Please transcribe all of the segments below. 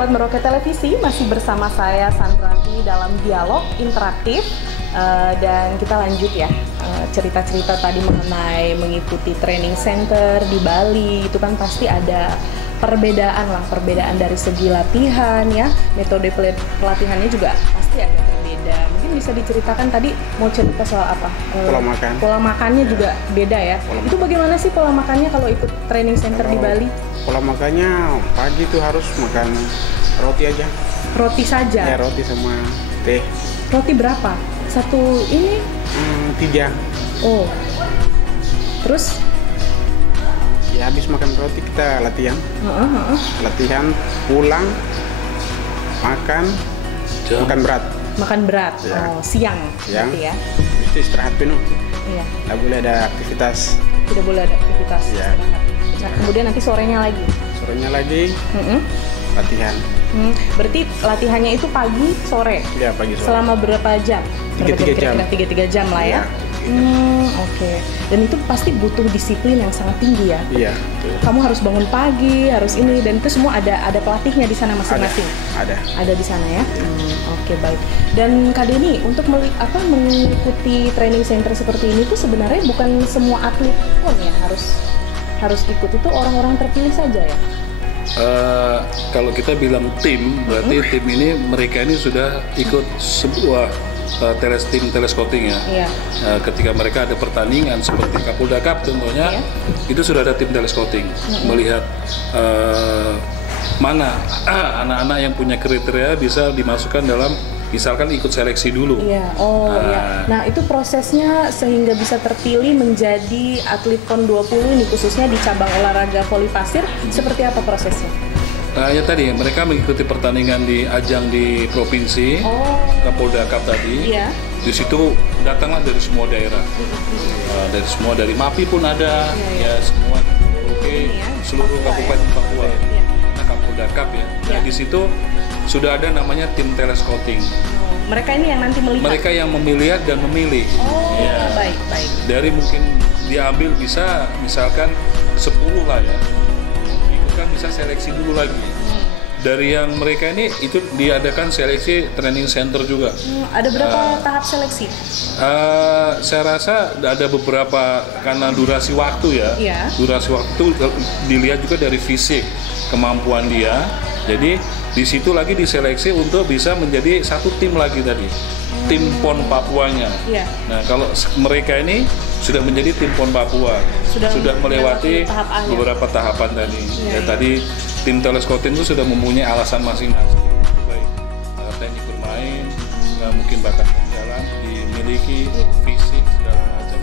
Sobat Merauke Televisi, masih bersama saya Sandranti dalam dialog interaktif. Dan kita lanjut ya, cerita-cerita tadi mengenai mengikuti training center di Bali. Itu kan pasti ada perbedaan dari segi latihan ya, metode pelatihannya juga pasti ada berbeda. Mungkin bisa diceritakan tadi mau cerita soal apa? Pola makan. Pola makannya juga beda ya. Itu bagaimana sih pola makannya kalau ikut training center di Bali? Pola makannya pagi itu harus makan roti aja. Roti saja? Ya, roti sama teh. Roti berapa? Satu ini? 3. Oh. Terus? Ya habis makan roti kita latihan. Latihan, pulang, makan berat. Makan berat. Ya. Oh, siang. Ya. Ya. Terus istirahat penuh. Iya. Tidak boleh ada aktivitas. Tidak boleh ada aktivitas. Ya. Nah, kemudian nanti sorenya lagi. Sorenya lagi latihan. Berarti latihannya itu pagi sore? Ya, pagi sore. Selama berapa jam? 3 jam. 3 jam lah ya? Oke. Dan itu pasti butuh disiplin yang sangat tinggi ya? Iya. Kamu harus bangun pagi, harus ini, dan itu semua ada pelatihnya di sana masing-masing? Ada di sana ya? Oke, baik. Dan Kak Denny, untuk mengikuti training center seperti ini tuh sebenarnya bukan semua atlet pun ya harus ikut, itu orang-orang terpilih saja ya? Kalau kita bilang tim, berarti tim ini mereka ini sudah ikut sebuah tim telescouting ya. Iya. Ketika mereka ada pertandingan seperti Kapolda Cup contohnya, itu sudah ada tim telescouting melihat mana anak-anak yang punya kriteria bisa dimasukkan dalam, misalkan ikut seleksi dulu. Iya. Oh iya. Nah itu prosesnya sehingga bisa terpilih menjadi atlet PON 20 ini, khususnya di cabang olahraga voli pasir, seperti apa prosesnya? Ya tadi mereka mengikuti pertandingan di ajang di provinsi, Kapolda Cup tadi. Iya. Di situ datanglah dari semua daerah, dari MAPI pun ada, ya semua seluruh kabupaten Papua. Kapolda Cup ya. Nah, di situ sudah ada namanya tim telescouting. Mereka ini yang nanti melihat? Mereka yang memilihat dan memilih. Ya. Baik. Dari mungkin diambil bisa misalkan 10 lah ya. Itu kan bisa seleksi dulu lagi. Dari yang mereka ini itu diadakan seleksi training center juga. Ada berapa tahap seleksi? Saya rasa ada beberapa karena durasi waktu ya. Iya. Durasi waktu dilihat juga dari fisik, kemampuan dia. Jadi di situ lagi diseleksi untuk bisa menjadi satu tim lagi tadi, tim PON Papuanya. Iya. Nah kalau mereka ini sudah menjadi tim PON Papua, sudah melewati beberapa tahapan tadi. Iya. Tadi tim telescouting itu sudah mempunyai alasan masing-masing, baik teknik bermain, mungkin bakat jalan dimiliki, fisik segala macam,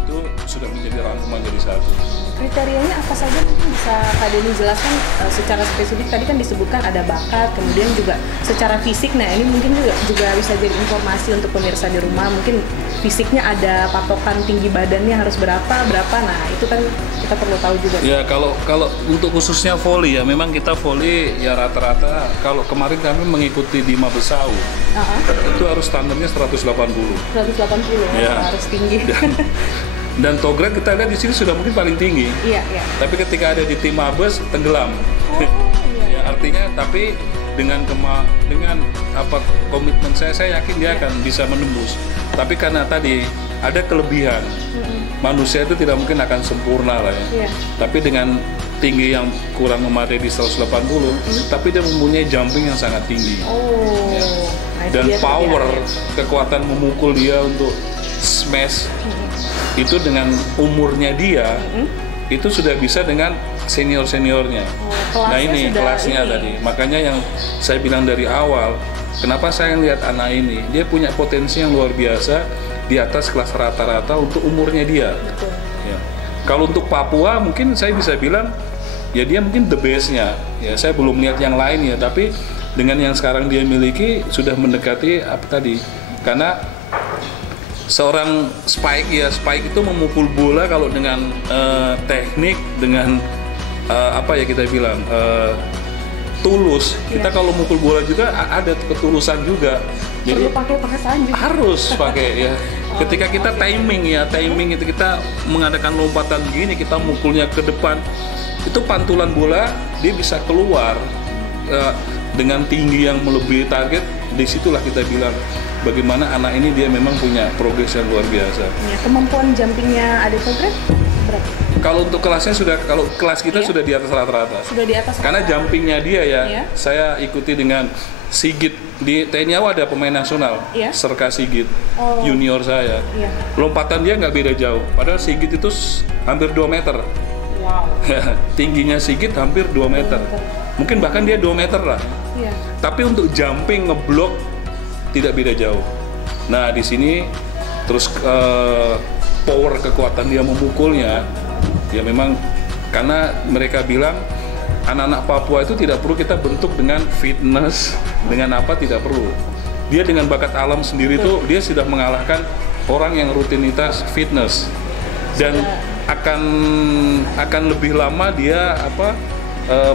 itu sudah menjadi rangkuman jadi satu. Kriterianya apa saja, mungkin bisa Kak Denny jelaskan secara spesifik? Tadi kan disebutkan ada bakat, kemudian juga secara fisik. Nah ini mungkin juga bisa jadi informasi untuk pemirsa di rumah. Mungkin fisiknya ada patokan tinggi badannya harus berapa. Nah itu kan kita perlu tahu juga. Ya kalau untuk khususnya voli ya, memang kita voli ya rata-rata. Kalau kemarin kami mengikuti di Mabesau, itu harus standarnya 180. 180 ya. Harus tinggi. Dan Tograd kita lihat di sini sudah mungkin paling tinggi. Iya. Tapi ketika ada di tim Mabes tenggelam. Ya, artinya tapi dengan komitmen saya yakin dia akan bisa menembus. Tapi karena tadi ada kelebihan. Manusia itu tidak mungkin akan sempurna lah ya. Tapi dengan tinggi yang kurang memadai di 180, tapi dia mempunyai jumping yang sangat tinggi. Dan power, kekuatan memukul dia untuk smash itu dengan umurnya dia itu sudah bisa dengan seniornya. Nah ini kelasnya tadi, makanya yang saya bilang dari awal, kenapa saya lihat anak ini dia punya potensi yang luar biasa di atas kelas rata-rata untuk umurnya dia. Ya. Kalau untuk Papua mungkin saya bisa bilang ya dia mungkin the best-nya ya, saya belum lihat yang lain ya, tapi dengan yang sekarang dia miliki sudah mendekati apa tadi, karena seorang spike itu memukul bola kalau dengan teknik, dengan kita bilang tulus. Kita kalau mukul bola juga ada ketulusan juga. Jadi perlu pakai perasaan juga. Harus pakai ya. Ketika kita timing itu kita mengadakan lompatan gini, kita mukulnya ke depan, itu pantulan bola dia bisa keluar dengan tinggi yang melebihi target, disitulah kita bilang bagaimana anak ini dia memang punya progres yang luar biasa. Ya, kemampuan jumpingnya Adik Togref berapa? Kalau untuk kelasnya sudah, kalau kelas kita sudah di atas rata-rata. Sudah di atas rata-rata. Karena jumpingnya dia ya, saya ikuti dengan Sigit di TNI AU ada pemain nasional, Serka Sigit, junior saya. Lompatan dia nggak beda jauh, padahal Sigit itu hampir 2 meter. Wow. Tingginya Sigit hampir 2 meter. Mungkin bahkan dia 2 meter lah. Tapi untuk jumping ngeblok tidak beda jauh. Nah di sini terus power kekuatan dia memukulnya, ya memang karena mereka bilang anak-anak Papua itu tidak perlu kita bentuk dengan fitness, dengan apa tidak perlu. Dia dengan bakat alam sendiri tuh dia sudah mengalahkan orang yang rutinitas fitness dan akan lebih lama dia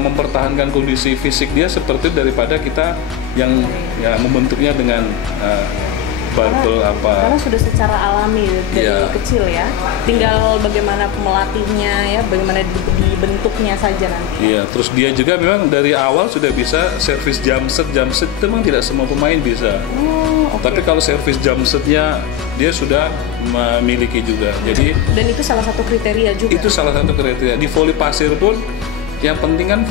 mempertahankan kondisi fisik dia seperti daripada kita yang ya membentuknya dengan barbel karena sudah secara alami dari kecil ya, tinggal bagaimana melatihnya ya, bagaimana dibentuknya saja nanti. Iya, terus dia juga memang dari awal sudah bisa servis jump set itu memang tidak semua pemain bisa. Tapi kalau servis jump setnya dia sudah memiliki juga. Jadi dan itu salah satu kriteria juga. Itu salah satu kriteria di voli pasir pun. Yang penting kan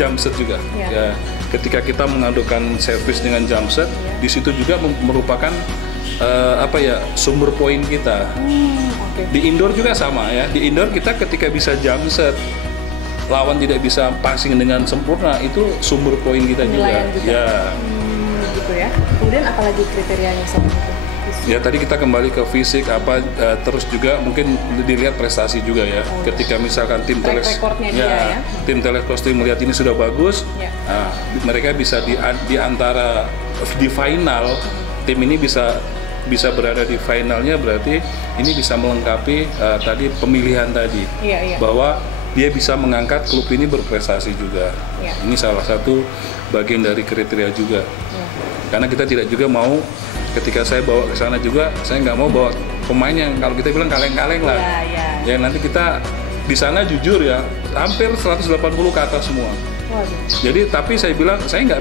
jump set juga. Ya, ketika kita mengadukan servis dengan jump set, di situ juga merupakan sumber poin kita. Di indoor juga sama ya. Di indoor kita ketika bisa jump set, lawan tidak bisa passing dengan sempurna, itu sumber poin kita juga. Ya. Gitu ya. Kemudian apalagi kriterianya sama itu? Ya tadi kita kembali ke fisik terus juga mungkin dilihat prestasi juga ya. Ketika misalkan tim tim Teleskosting melihat ini sudah bagus, mereka bisa di antara di final, tim ini bisa berada di finalnya, berarti ini bisa melengkapi tadi pemilihan tadi bahwa dia bisa mengangkat klub ini berprestasi juga. Ini salah satu bagian dari kriteria juga. Karena kita tidak juga mau ketika saya bawa ke sana juga, saya nggak mau bawa pemain yang kalau kita bilang kaleng-kaleng lah. Ya nanti kita di sana jujur ya, hampir 180 ke atas semua. Jadi tapi saya bilang saya nggak,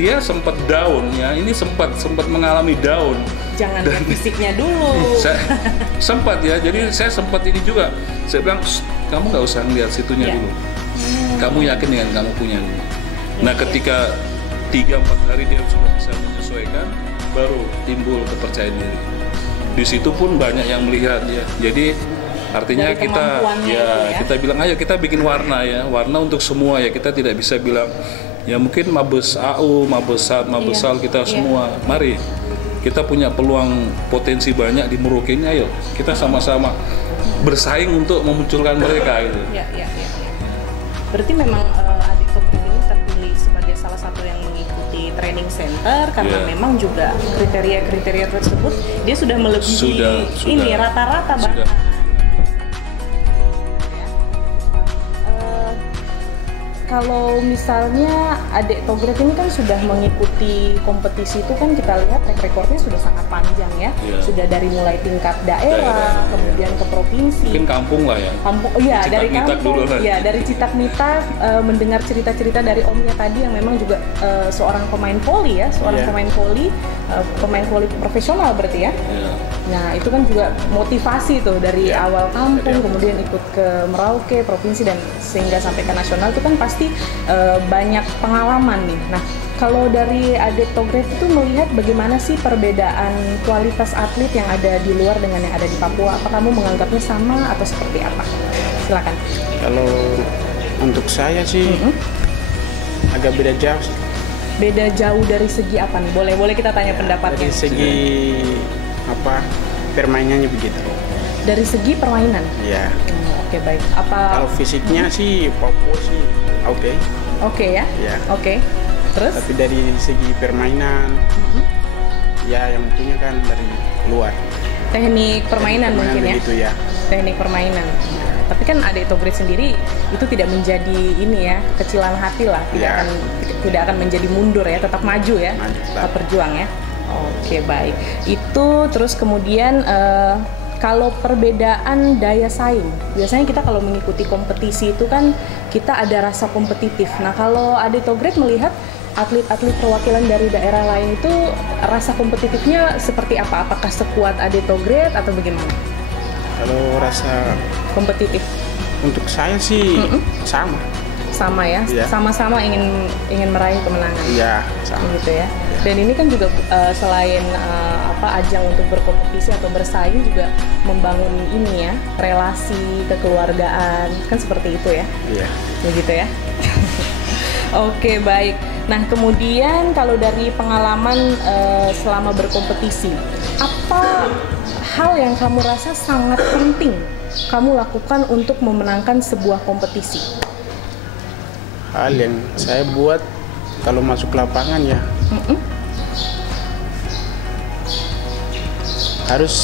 dia sempat down ya, ini sempat mengalami down. Jangan lihat fisiknya dulu. Sempat ya, jadi saya sempat ini juga. Saya bilang kamu nggak usah lihat situnya dulu. Kamu yakin dengan kamu punya dulu. Nah ketika 3-4 hari dia sudah bisa menyesuaikan, baru timbul kepercayaan diri. Di situ pun banyak yang melihat ya. Jadi artinya kita bilang ayo kita bikin warna untuk semua ya. Kita tidak bisa bilang ya mungkin Mabes AU, Mabes SAT, Mabes SAL kita semua. Mari kita punya peluang potensi banyak di Merauke ini, ayo kita sama-sama bersaing untuk memunculkan mereka gitu. Berarti memang Adik Togref ini terpilih sebagai salah satu yang mengikuti training center karena memang juga kriteria-kriteria tersebut dia sudah melebihi ini rata-rata bahkan. Kalau misalnya Adik Togref ini kan sudah mengikuti kompetisi itu kan kita lihat track recordnya sudah sangat panjang ya. Sudah dari mulai tingkat daerah, kemudian ke provinsi. Mungkin kampung lah ya. Dari kampung. Dari Citak Mita mendengar cerita-cerita dari omnya tadi yang memang juga seorang pemain voli ya, pemain voli profesional berarti ya. Nah, itu kan juga motivasi tuh dari awal kampung kemudian ikut ke Merauke, provinsi dan sehingga sampai ke nasional itu kan pasti banyak pengalaman nih. Nah, kalau dari Adik Togref itu melihat bagaimana sih perbedaan kualitas atlet yang ada di luar dengan yang ada di Papua? Apa kamu menganggapnya sama atau seperti apa? Silakan. Kalau untuk saya sih agak beda jauh. Beda jauh dari segi apa nih? Boleh kita tanya pendapatnya. Dari segi permainannya begitu. Dari segi permainan? Iya. Oke, baik. Kalau fisiknya sih Papua sih oke ya? Iya. Oke. Terus? Tapi dari segi permainan, ya yang punya kan dari luar. Teknik permainan mungkin ya? Begitu ya. Teknik permainan. Tapi kan Adik Togref sendiri itu tidak menjadi ini ya, kecilan hati lah, tidak akan menjadi mundur ya, tetap maju ya, tetap berjuang ya. Oke, baik. Itu terus kemudian Kalau perbedaan daya saing, biasanya kita kalau mengikuti kompetisi itu kan kita ada rasa kompetitif. Nah, kalau Adetograd melihat atlet-atlet perwakilan dari daerah lain itu rasa kompetitifnya seperti apa? Apakah sekuat Adetograd atau bagaimana? Kalau rasa Kompetitif? untuk saya sih Sama ya, Iya. sama-sama ingin meraih kemenangan. Iya, sama. Gitu ya. Dan ini kan juga selain ajang untuk berkompetisi atau bersaing juga membangun ini ya, relasi kekeluargaan, kan seperti itu ya. Iya. Begitu ya. Oke, baik. Nah, kemudian kalau dari pengalaman selama berkompetisi, apa hal yang kamu rasa sangat penting kamu lakukan untuk memenangkan sebuah kompetisi? Hal yang saya buat kalau masuk lapangan ya harus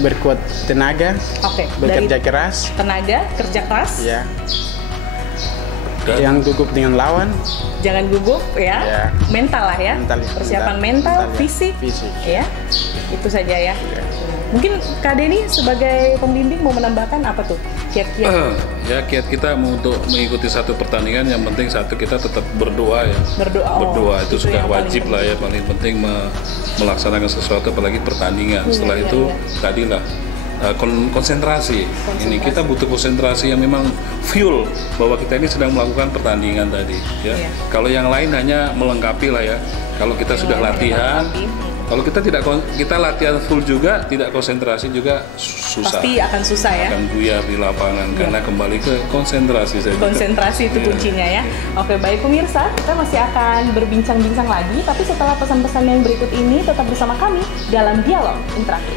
berkuat tenaga, Oke, bekerja dari keras, tenaga, kerja keras, ya, Dan yang gugup dengan lawan, jangan gugup ya, Ya. mental lah ya, Mental, persiapan mental, mental, ya. fisik, Fisik. ya, itu saja ya. Ya. Mungkin Kak Denny sebagai pembimbing mau menambahkan apa tuh kiat-kiat ya kiat kita untuk mengikuti satu pertandingan, yang penting satu, kita tetap berdoa ya. berdoa? Berdoa itu sudah yang paling wajib lah ya, paling penting melaksanakan sesuatu, apalagi pertandingan. Setelah iya, itu iya. tadilah konsentrasi. Ini kita butuh konsentrasi yang memang fuel bahwa kita ini sedang melakukan pertandingan tadi ya. Iya. Kalau yang lain hanya melengkapi lah ya. Kalau kita sudah latihan, kalau kita tidak kita latihan full juga, tidak konsentrasi juga susah. pasti akan susah ya. Akan buyar di lapangan karena kembali ke konsentrasi saja. Konsentrasi itu Iya. kuncinya ya. Oke, baik pemirsa, kita masih akan berbincang-bincang lagi, tapi setelah pesan-pesan yang berikut ini tetap bersama kami dalam Dialog Interaktif.